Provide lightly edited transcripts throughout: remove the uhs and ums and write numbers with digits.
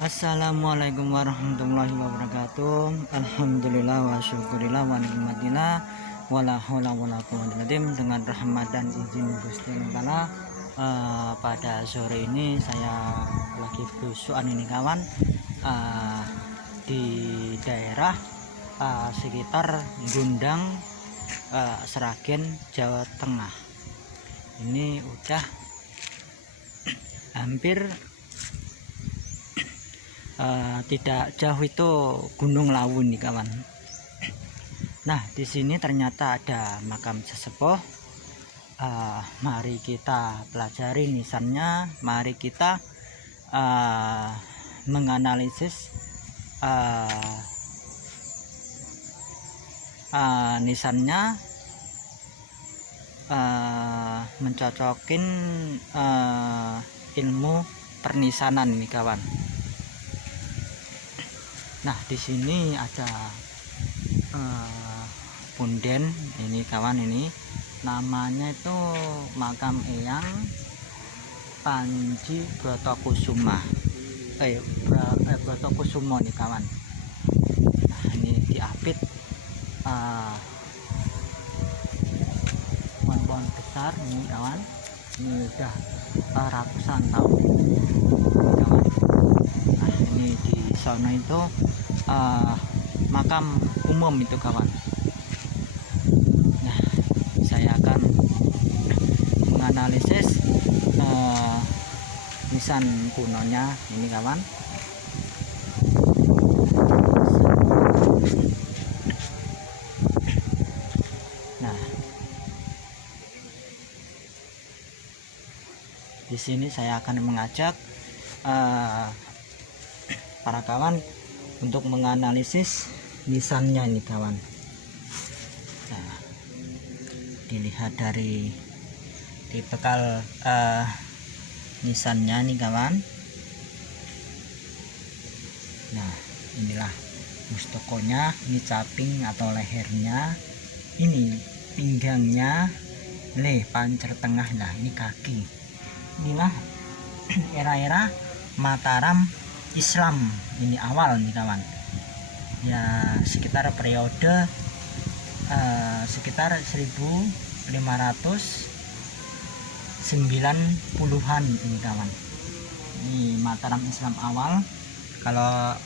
Assalamualaikum warahmatullahi wabarakatuh. Alhamdulillah wa syukurillah wa nikmatillah wala haula wala quwwata illa billah. Dengan rahmat dan izin Gusti Allah, pada sore ini saya lagi belusuan ini kawan, di daerah sekitar Gundang, Sragen, Jawa Tengah. Ini udah hampir tidak jauh itu Gunung Lawu nih kawan. Nah, di sini ternyata ada makam sesepuh. Mari kita pelajari nisannya. Mari kita menganalisis nisannya, mencocokin ilmu pernisanan nih kawan. Nah, di sini ada punden ini kawan, ini namanya itu makam Eyang Panji Brotokusuma, Brotokusumo nih kawan. Nah, ini diapit pohon-pohon besar ini kawan. Ini udah ratusan tahun ini kawan. Nah, ini di sana itu makam umum itu kawan. Nah, saya akan menganalisis nisan kunonya ini kawan. Nah, di sini saya akan mengajak para kawan untuk menganalisis nisannya ini kawan. Nah, dilihat dari bekal nisannya nih kawan. Nah, inilah mustokonya, ini caping atau lehernya, ini pinggangnya, pancer tengah. Nah, ini kaki. Inilah era-era Mataram Islam ini awal nih kawan, ya sekitar periode sekitar 1590-an ini kawan. Ini Mataram Islam awal. Kalau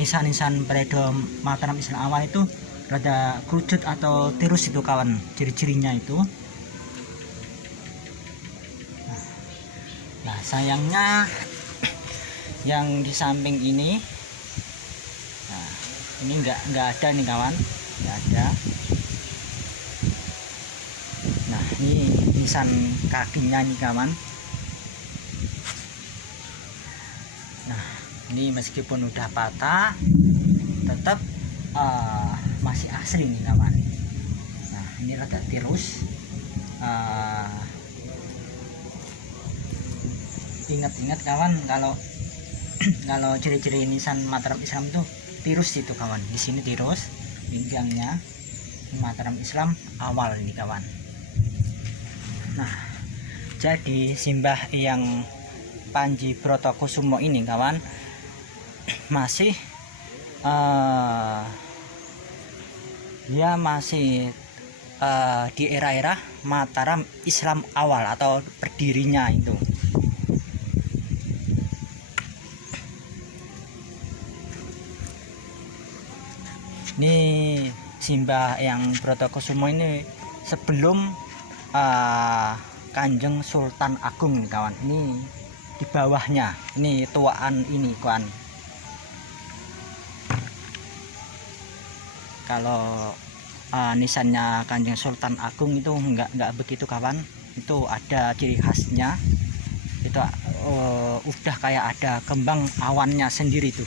nisan-nisan periode Mataram Islam awal itu rada kerucut atau tirus itu kawan, ciri-cirinya itu. Nah, sayangnya yang di samping ini, nah, ini enggak ada nih kawan, enggak ada. Nah, ini nisan kakinya nih kawan. Nah, ini meskipun udah patah tetap masih asli nih kawan. Nah, ini rada tirus. Ingat-ingat kawan, kalau ciri-ciri nisan Mataram Islam itu tirus itu kawan. Di sini tirus pinggangnya, Mataram Islam awal ini kawan. Nah, jadi Simbah Eyang Panji Brotokusumo ini kawan masih dia masih di era-era Mataram Islam awal atau berdirinya itu. Ini Simbah Eyang Brotokusumo ini sebelum Kanjeng Sultan Agung nih kawan. Ini di bawahnya, ini tuaan ini kawan. Kalau nisannya Kanjeng Sultan Agung itu enggak begitu kawan. Itu ada ciri khasnya. Itu udah kayak ada kembang awannya sendiri tuh.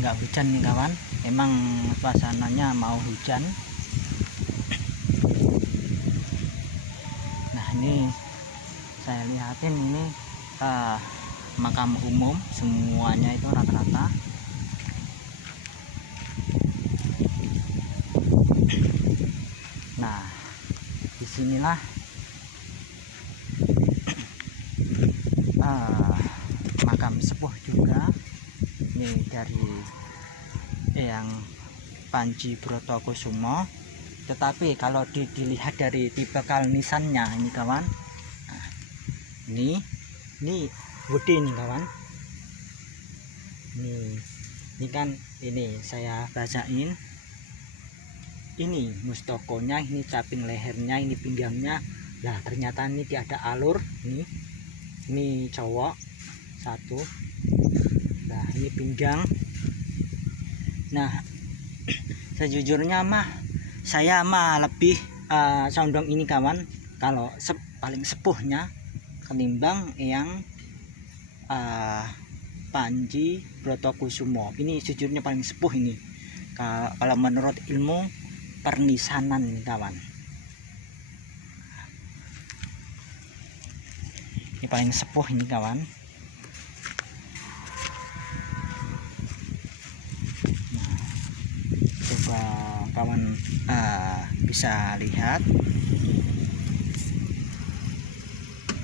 Nggak hujan nih kawan, emang suasananya mau hujan. Nah, ini saya lihatin ini makam umum semuanya itu rata-rata. Nah, disinilah makam sepuh juga ini dari yang Panji Brotokusumo. Tetapi kalau dilihat dari tipe nisannya ini kawan, nah, ini Budi ini kawan, ini kan ini saya bacain, ini mustokonya, ini caping lehernya, ini pinggangnya. Nah ternyata ini dia ada alur, ini cowok satu. Nah ini pinggang. Nah sejujurnya saya lebih condong ini kawan, kalau paling sepuhnya ketimbang yang Panji Brotokusumo. Ini sejujurnya paling sepuh ini kalau menurut ilmu pernisanan ini kawan. Ini paling sepuh ini kawan. Nah, coba kawan bisa lihat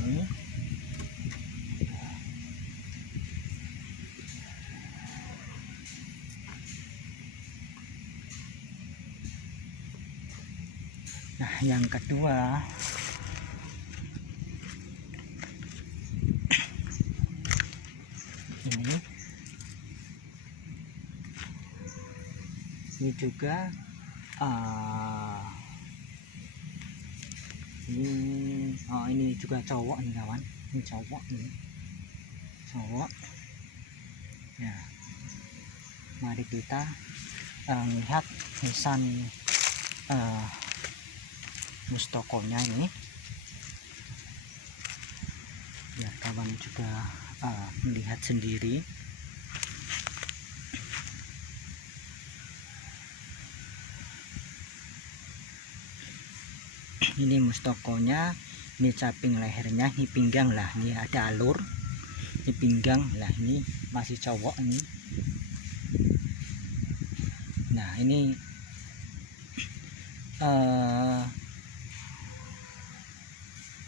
ini. Nah yang kedua ini juga ini juga cowok nih kawan, ini cowok ya. Mari kita lihat nisan mustokonya ini ya, kawan juga melihat sendiri. Ini mustokonya, ini caping lehernya, ini pinggang lah, ini ada alur, ini pinggang lah, ini masih cowok ini. Nah ini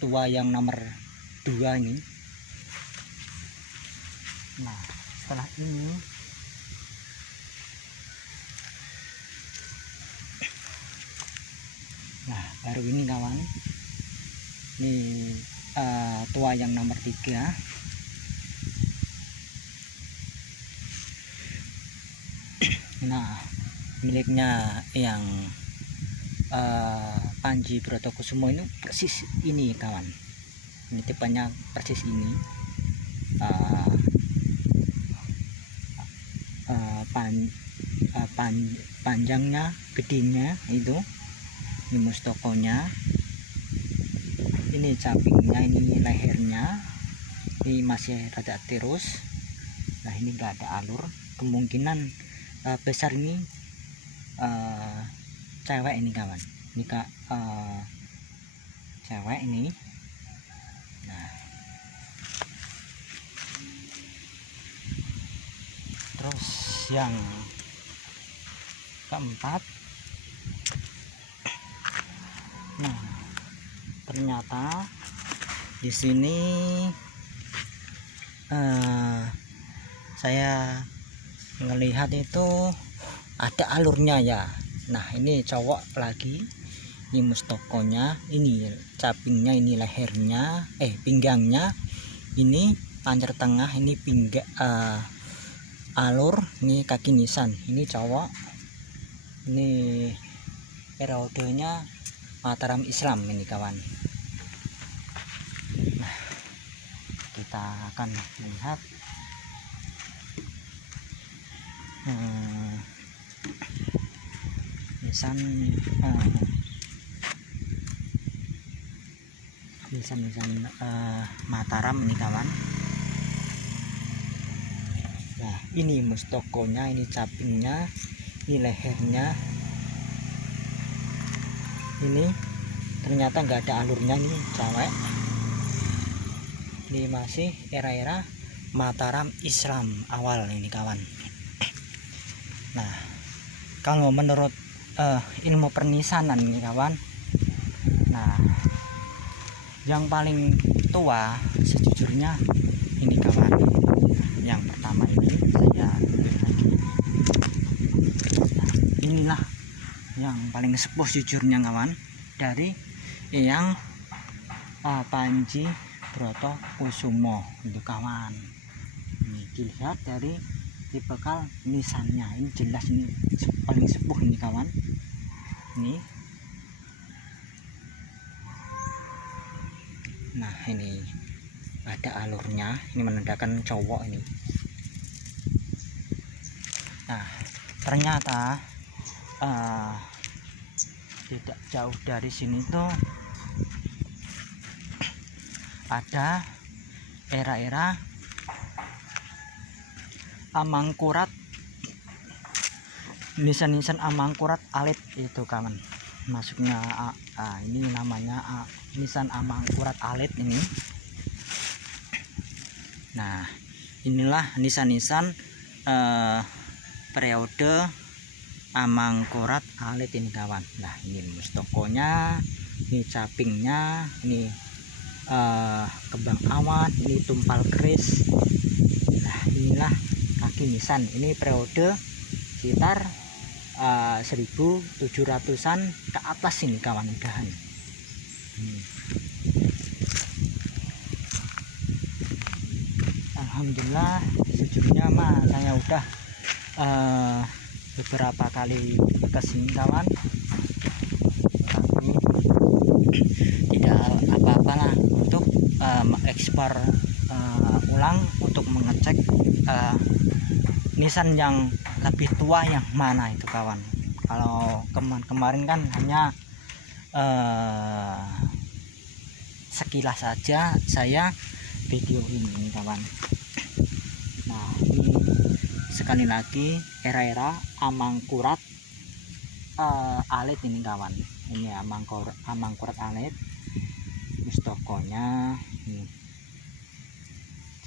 tua yang nomor 2 ini. Nah setelah ini baru ini kawan, ini tua yang nomor 3. Nah miliknya yang Panji Brotokusumo ini persis ini kawan, ini tipenya persis ini. Panjangnya, gedenya itu, ini mustokonya, ini capingnya, ini lehernya, ini masih rada tirus. Nah ini enggak ada alur, kemungkinan besar ini cewek ini kawan, ini cewek ini. Nah terus yang keempat, nah ternyata di sini saya melihat itu ada alurnya ya. Nah ini cowok lagi, ini mustokonya, ini capingnya, ini lehernya, pinggangnya, ini pancer tengah, ini pinggang, alur, ini kaki nisan, ini cowok, ini periodenya Mataram Islam ini kawan. Nah kita akan melihat nisan Mataram ini kawan. Nah ini mustokonya, ini capingnya, ini lehernya, ini ternyata nggak ada alurnya, ini cewek, ini masih era-era Mataram Islam awal ini kawan. Nah kalau menurut ilmu pernisanan ini kawan, Nah, yang paling tua sejujurnya ini kawan. Yang pertama ini saya tunjuk lagi. Nah, inilah yang paling sepuh sejujurnya kawan, dari yang Panji Broto Kusumo itu kawan. Ini dilihat dari tipikal nisannya, ini jelas ini paling sepuh ini kawan. Ini nah, ini ada alurnya, ini menandakan cowok ini. Nah, ternyata tidak jauh dari sini tuh ada era-era Amangkurat, nisan-nisan Amangkurat alit itu kawan. Masuknya ini namanya nisan Amangkurat alit ini. Nah, inilah nisan-nisan periode Amangkurat alit ini kawan. Nah, ini mustokonya, ini capingnya, ini kembang awan, ini tumpal keris. Nah, inilah kaki nisan. Ini periode sekitar 1700-an ke atas ini kawan udahan. Alhamdulillah sejujurnya mah saya udah beberapa kali kesini kawan, tapi tidak apa-apa lah untuk ekspor ulang untuk mengecek nisan yang lebih tua yang mana itu kawan. Kalau kemarin kan hanya sekilas saja saya video ini kawan. Nah, ini sekali lagi era-era Amangkurat alit ini kawan. Ini Amangkurat alit, mustokonya, ini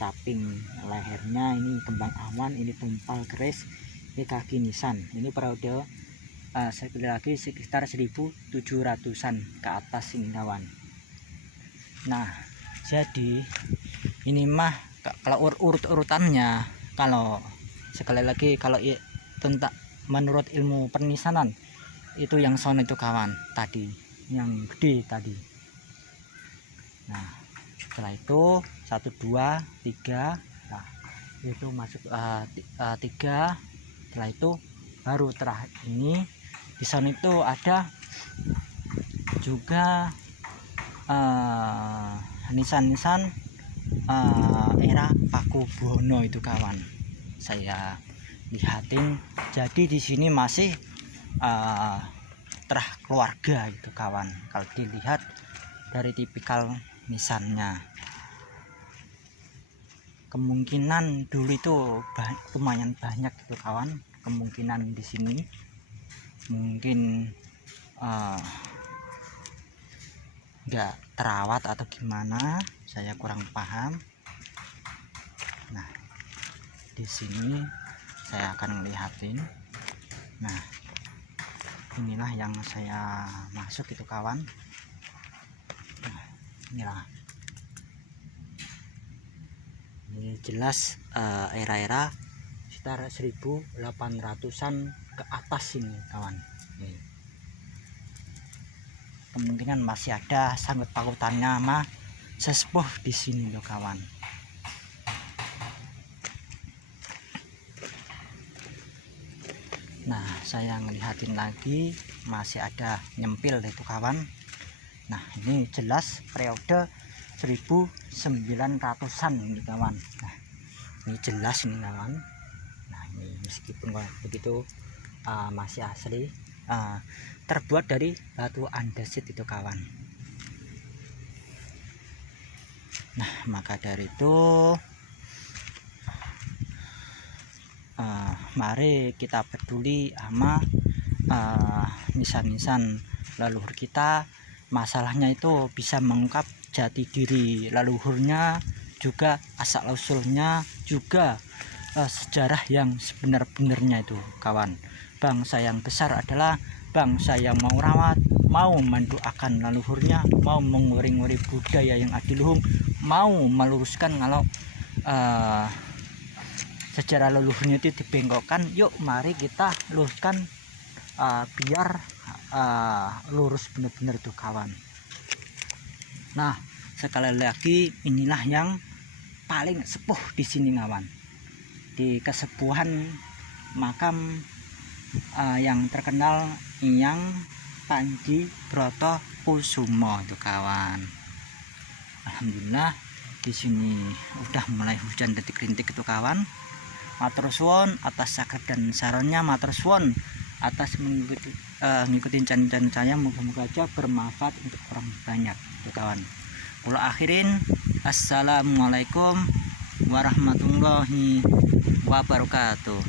caping lehernya, ini kembang awan, ini tumpal keris, ini kaki nisan. Ini periode sekali lagi sekitar 1700-an ke atas ini kawan. Nah, jadi ini mah kalau urutannya, kalau sekali lagi kalau tentang menurut ilmu pernisanan itu yang sono itu kawan tadi, yang gede tadi. Nah, setelah itu 1 2 3, nah itu masuk 3. Setelah itu baru terakhir ini di sana itu ada juga nisan-nisan era Pakubono itu kawan. Saya lihatin, jadi di sini masih terah keluarga itu kawan. Kalau dilihat dari tipikal nisannya, kemungkinan dulu itu lumayan banyak itu kawan. Kemungkinan di sini mungkin nggak terawat atau gimana, saya kurang paham. Nah, di sini saya akan ngelihatin. Nah, inilah yang saya masuk itu kawan. Nah, inilah, ini jelas era-era sekitar 1800-an ke atas ini kawan. Nih, kemungkinan masih ada sangkut pautannya sama sesepuh di sini loh kawan. Nah, saya ngelihatin lagi masih ada nyempil itu kawan. Nah, ini jelas periode 1900-an ini kawan. Nah, ini jelas ini kawan. Nah, ini meskipun begitu masih asli, terbuat dari batu andesit itu kawan. Nah, maka dari itu mari kita peduli sama nisan-nisan leluhur kita. Masalahnya itu bisa mengungkap jati diri leluhurnya, juga asal usulnya, juga sejarah yang sebenar-benarnya itu kawan. Bangsa yang besar adalah bangsa yang mau rawat, mau mendoakan leluhurnya, mau mengori-ngori budaya yang adiluhung, mau meluruskan kalau sejarah leluhurnya itu dibengkokkan. Yuk mari kita luruskan biar lurus benar-benar tuh kawan. Nah, sekali lagi inilah yang paling sepuh di sini kawan, di kesepuhan makam yang terkenal yang Panji Broto Kusumo itu kawan. Alhamdulillah di sini udah mulai hujan detik-rintik itu kawan. Matur suwun atas sakit dan sarannya, matur suwun atas mengikuti channel saya, moga-moga aja bermanfaat untuk orang banyak itu kawan. Kalau akhirin, assalamualaikum warahmatullahi wabarakatuh.